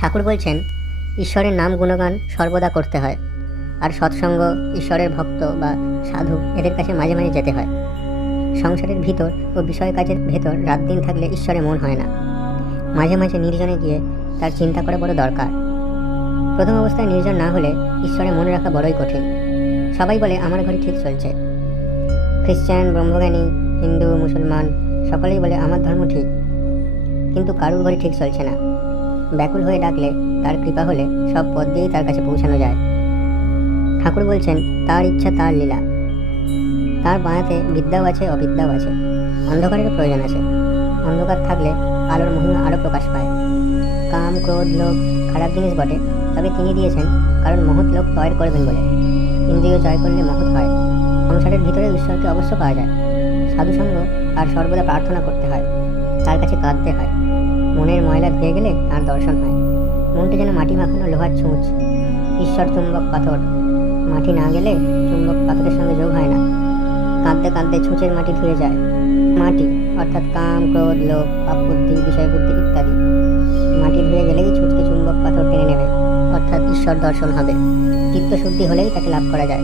ঠাকুর বলছেন, ঈশ্বরের নাম গুণগান সর্বদা করতে হয়। আর সৎসঙ্গ ঈশ্বরের ভক্ত বা সাধু এদের কাছে মাঝে মাঝে যেতে হয়। সংসারের ভিতর ও বিষয় কাজের ভেতর রাত দিন থাকলে ঈশ্বরে মন হয় না। মাঝে মাঝে নির্জনে গিয়ে তার চিন্তা করা বড় দরকার। প্রথম অবস্থায় নির্জন না হলে ঈশ্বরে মনে রাখা বড়ই কঠিন। সবাই বলে, আমার ঘরে ঠিক চলছে। খ্রিস্টান ব্রহ্মজ্ঞানী, হিন্দু, মুসলমান, সকলেই বলে, আমার ধর্ম ঠিক। কিন্তু কারুর ঘরে ঠিক চলছে না। ব্যাকুল হয়ে ডাকলে তার কৃপা হলে সব পথ দিয়েই তার কাছে পৌঁছানো যায়। ঠাকুর বলছেন, তার ইচ্ছা, তার লীলা। তার বাঁয়াতে বিদ্যাও আছে, অবিদ্যাও আছে। অন্ধকারের প্রয়োজন আছে। অন্ধকার থাকলে আলোর মহিমা আরও প্রকাশ পায়। কাম, ক্রোধ লোক খারাপ জিনিস বটে। তবে তিনি দিয়েছেন, কারণ মহৎ লোক তয়ের করবেন বলে। ইন্দ্রিয় জয় করলে মহৎ হয়। সংসারের ভিতরে ঈশ্বরকে অবশ্য পাওয়া যায়। সাধুসঙ্গ আর সর্বদা প্রার্থনা করতে হয়। তার কাছে কাঁদতে হয়। মনের ময়লা ধুয়ে গেলে তার দর্শন হয়। মনটা যেন মাটি মাখানো লোহার ছুঁচ। ঈশ্বর চুম্বক পাথর। মাটি না গেলে চুম্বক পাথরের সঙ্গে যোগ হয় না। কাঁদতে কাঁদতে ছুঁচের মাটি ধুয়ে যায়। মাটি, অর্থাৎ কাম, ক্রোধ, লোভ বিষয় বুদ্ধি ইত্যাদি। মাটি ধুয়ে গেলেই ছুঁচকে চুম্বক পাথর টেনে নেবে। অর্থাৎ ঈশ্বর দর্শন হবে। চিত্তশুদ্ধি হলেই তাকে লাভ করা যায়।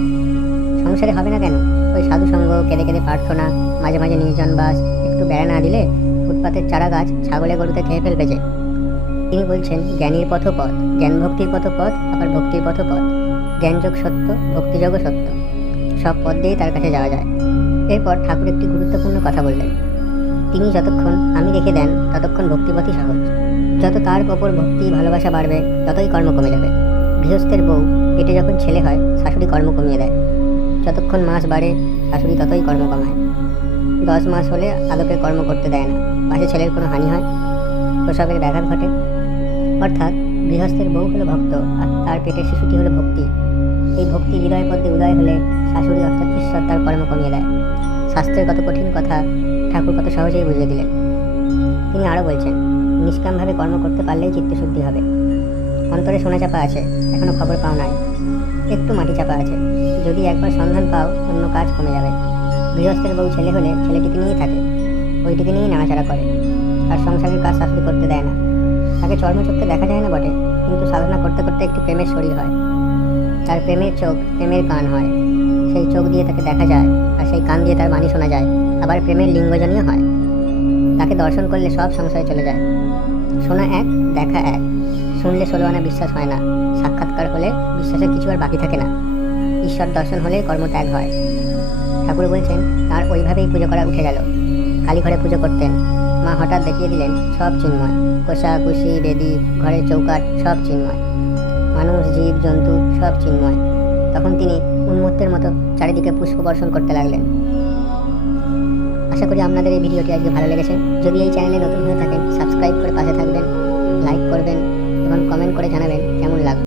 সংসারে হবে না কেন? ওই সাধুসঙ্গ, কেঁদে কেঁদে প্রার্থনা, মাঝে মাঝে নির্জন বাস, একটু বেড়া না দিলে ফুটপাতের চারা গাছ ছাগলে গরুতে খেয়ে ফেলবে যে। তিনি বলছেন, জ্ঞানীর পথপথ পথ জ্ঞান ভক্তির পথ পথ আবার ভক্তির পথ পথ জ্ঞানযোগ সত্য ভক্তিযোগও সত্য। সব পথ দিয়েই তার কাছে যাওয়া যায়। এরপর ঠাকুর একটি গুরুত্বপূর্ণ কথা বললেন। তিনি যতক্ষণ আমি রেখে দেন, ততক্ষণ ভক্তিপথই সহজ। যত তার ওপর ভক্তি ভালোবাসা বাড়বে, ততই কর্ম কমে যাবে। গৃহস্থের বউ, পেটে যখন ছেলে হয়, শাশুড়ি কর্ম কমিয়ে দেয়। যতক্ষণ মাস বাড়ে, শাশুড়ি ততই কর্ম কমায়। দশ মাস হলে আলোকে কর্ম করতে দেয় না। পাশে ছেলের কোনো হানি হয়? প্রসবের ব্যাঘাত ঘটে? অর্থাৎ গৃহস্থের বউ হলো ভক্ত আর তার পেটের শিশুটি হলো ভক্তি। এই ভক্তি হৃদয় পদ্মে উদয় হলে শাশুড়ি অর্থাৎ ঈশ্বর তার কর্ম কমিয়ে দেয়। শাস্ত্রের কত কঠিন কথা, ঠাকুর কত সহজেই বুঝিয়ে দিলেন। তিনি আরও বলছেন, নিষ্কামভাবে কর্ম করতে পারলেই চিত্তশুদ্ধি হবে। অন্তরে সোনা চাপা আছে, এখনও খবর পাও নাই। একটু মাটি চাপা আছে, যদি একবার সন্ধান পাও, অন্য কাজ কমে যাবে। গৃহস্থের বউ ছেলে হলে ছেলেটিকে নিয়েই থাকে। ওইটিকে নিয়েই নাড়াচাড়া করে। আর সংসারের কাজ শাশুড়ি করতে দেয় না। তাকে চর্মচক্ষে দেখা যায় না বটে, কিন্তু সাধনা করতে করতে একটি প্রেমের শরীর হয়। তার প্রেমের চোখ, প্রেমের কান হয়। সেই চোখ দিয়ে তাকে দেখা যায়, আর সেই কান দিয়ে তার বাণী শোনা যায়। আবার প্রেমের লিঙ্গজনীয় হয়। তাকে দর্শন করলে সব সংশয় চলে যায়। শোনা এক, দেখা এক। শুনলে ষোলো আনা বিশ্বাস হয় না। সাক্ষাৎকার হলে বিশ্বাসের কিছু আর বাকি থাকে না। ঈশ্বর দর্শন হলেই কর্মত্যাগ হয়। ঠাকুর বলছেন, তার ওইভাবেই পুজো করা উঠে গেল। কালী ঘরে পুজো করতেন। মা হঠাৎ দেখিয়ে দিলেন, সব চিন্ময়। কোষা, কুশি, বেদি, ঘরের চৌকাট সব চিন্ময়। মানুষ, জীব, জন্তু, সব চিন্ময়। তখন তিনি উন্মত্তের মতো চারিদিকে পুষ্প বর্ষণ করতে লাগলেন। আশা করি আপনাদের এই ভিডিওটি আজকে ভালো লেগেছে। যদি এই চ্যানেলে নতুন হয়ে থাকেন, সাবস্ক্রাইব করে পাশে থাকবেন, লাইক করবেন এবং কমেন্ট করে জানাবেন